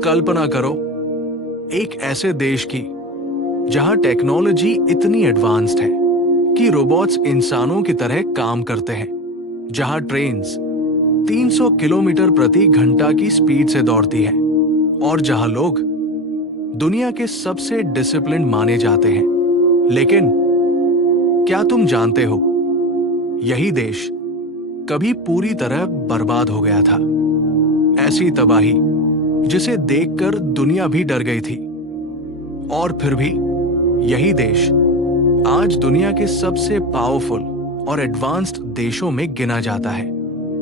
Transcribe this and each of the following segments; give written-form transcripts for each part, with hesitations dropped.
कल्पना करो एक ऐसे देश की जहां टेक्नोलॉजी इतनी एडवांस्ड है कि रोबोट्स इंसानों की तरह काम करते हैं, जहां ट्रेन्स 300 किलोमीटर प्रति घंटा की स्पीड से दौड़ती हैं और जहां लोग दुनिया के सबसे डिसिप्लिन्ड माने जाते हैं। लेकिन क्या तुम जानते हो, यही देश कभी पूरी तरह बर्बाद हो गया था। ऐसी तबाही जिसे देखकर दुनिया भी डर गई थी। और फिर भी यही देश आज दुनिया के सबसे पावरफुल और एडवांस्ड देशों में गिना जाता है।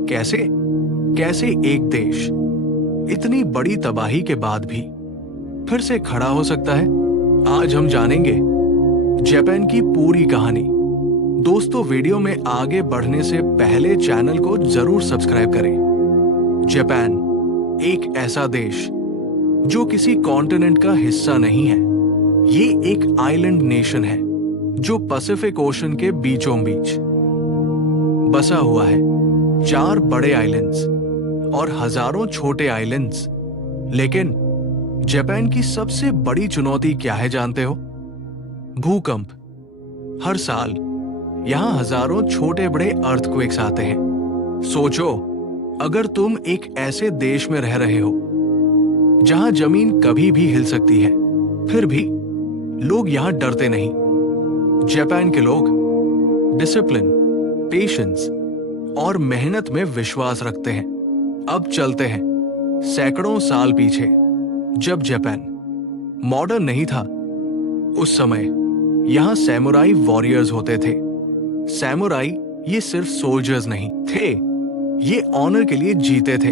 कैसे एक देश इतनी बड़ी तबाही के बाद भी फिर से खड़ा हो सकता है? आज हम जानेंगे जापान की पूरी कहानी। दोस्तों, वीडियो में आगे बढ़ने से पहले चैनल को जरूर सब्सक्राइब करें। जापान एक ऐसा देश जो किसी कॉन्टिनेंट का हिस्सा नहीं है। ये एक आइलैंड नेशन है जो पैसिफिक ओशन के बीचों बीच बसा हुआ है। 4 बड़े आइलैंड्स और हजारों छोटे आइलैंड्स। लेकिन जापान की सबसे बड़ी चुनौती क्या है जानते हो? भूकंप। हर साल यहां हजारों छोटे बड़े अर्थक्वेक्स आते हैं। सोचो, अगर तुम एक ऐसे देश में रह रहे हो जहां जमीन कभी भी हिल सकती है, फिर भी लोग यहां डरते नहीं। जापान के लोग डिसिप्लिन, पेशेंस और मेहनत में विश्वास रखते हैं। अब चलते हैं सैकड़ों साल पीछे, जब जापान मॉडर्न नहीं था। उस समय यहां सैमुराई वॉरियर्स होते थे। सैमुराई ये सिर्फ सोल्जर्स नहीं थे, ये ऑनर के लिए जीते थे।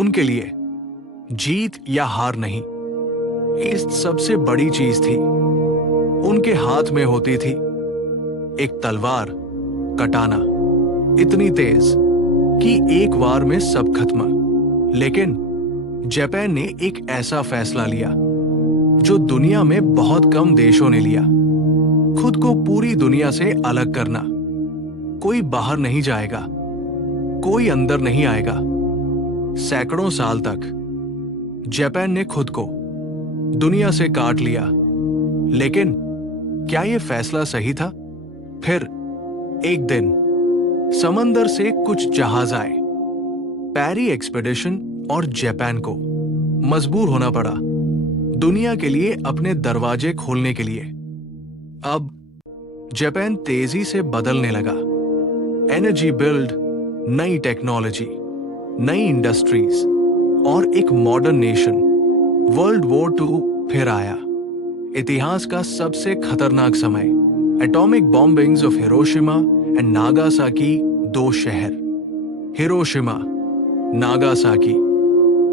उनके लिए जीत या हार नहीं, इस सबसे बड़ी चीज थी। उनके हाथ में होती थी एक तलवार, कटाना, इतनी तेज कि एक वार में सब खत्म। लेकिन जापान ने एक ऐसा फैसला लिया जो दुनिया में बहुत कम देशों ने लिया। खुद को पूरी दुनिया से अलग करना। कोई बाहर नहीं जाएगा, कोई अंदर नहीं आएगा। सैकड़ों साल तक जापान ने खुद को दुनिया से काट लिया। लेकिन क्या यह फैसला सही था? फिर एक दिन समंदर से कुछ जहाज आए, पैरी एक्सपेडिशन, और जापान को मजबूर होना पड़ा दुनिया के लिए अपने दरवाजे खोलने के लिए। अब जापान तेजी से बदलने लगा। एनर्जी बिल्ड, नई टेक्नोलॉजी, नई इंडस्ट्रीज और एक मॉडर्न नेशन। वर्ल्ड वॉर 2 फिर आया। इतिहास का सबसे खतरनाक समय। Atomic bombings of Hiroshima and Nagasaki, 2 शहर, हिरोशिमा, नागासाकी,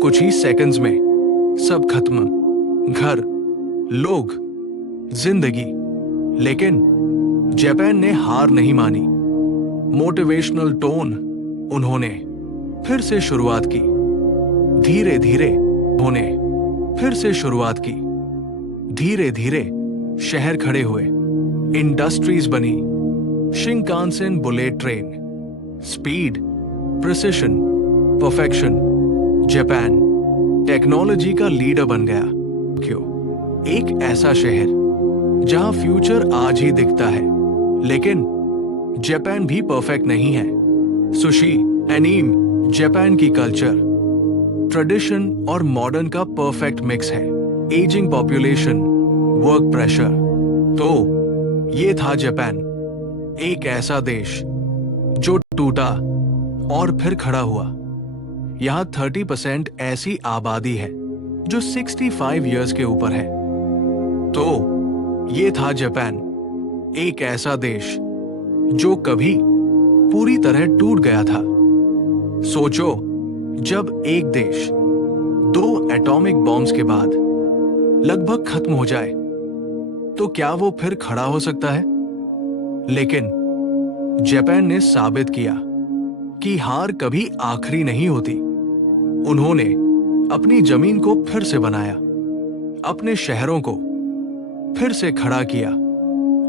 कुछ ही सेकंड्स में सब खत्म। घर, लोग, जिंदगी। लेकिन जापान ने हार नहीं मानी। मोटिवेशनल टोन, उन्होंने फिर से शुरुआत की। धीरे धीरे उन्होंने फिर से शुरुआत की। धीरे धीरे शहर खड़े हुए, इंडस्ट्रीज बनी, Shinkansen bullet train, speed, precision, perfection. Japan technology का लीडर बन गया। क्यों? एक ऐसा शहर जहां फ्यूचर आज ही दिखता है। लेकिन जापान भी परफेक्ट नहीं है। सुशी, एनीम, जापान की कल्चर, ट्रेडिशन और मॉडर्न का परफेक्ट मिक्स है। Ageing population, work pressure. तो ये था जापान, एक ऐसा देश जो टूटा और फिर खड़ा हुआ। यहां 30% ऐसी आबादी है जो 65 इयर्स के ऊपर है। तो ये था जापान, एक ऐसा देश जो कभी पूरी तरह टूट गया था। सोचो, जब एक देश 2 एटॉमिक बॉम्ब्स के बाद लगभग खत्म हो जाए, तो क्या वो फिर खड़ा हो सकता है? लेकिन जापान ने साबित किया कि हार कभी आखिरी नहीं होती। उन्होंने अपनी जमीन को फिर से बनाया, अपने शहरों को फिर से खड़ा किया,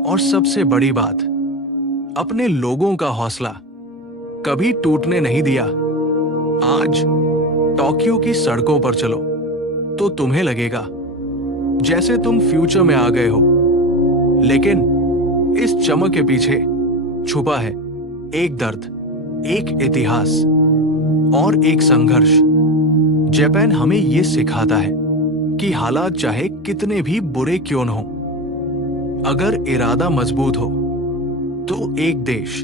और सबसे बड़ी बात, अपने लोगों का हौसला कभी टूटने नहीं दिया। आज टोक्यो की सड़कों पर चलो, तो तुम्हें लगेगा जैसे तुम फ्यूचर में आ गए हो, लेकिन इस चमक के पीछे छुपा है एक दर्द, एक इतिहास और एक संघर्ष। जापान हमें यह सिखाता है कि हालात चाहे कितने भी बुरे क्यों न हो, अगर इरादा मजबूत हो तो एक देश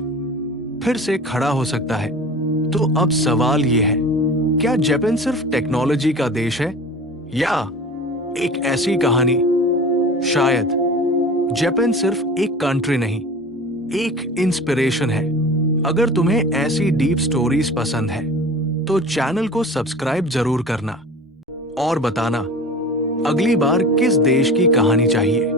फिर से खड़ा हो सकता है। तो अब सवाल यह है, क्या जापान सिर्फ टेक्नोलॉजी का देश है या एक ऐसी कहानी? शायद जापान सिर्फ एक कंट्री नहीं, एक इंस्पिरेशन है। अगर तुम्हें ऐसी डीप स्टोरीज पसंद है तो चैनल को सब्सक्राइब जरूर करना और बताना अगली बार किस देश की कहानी चाहिए।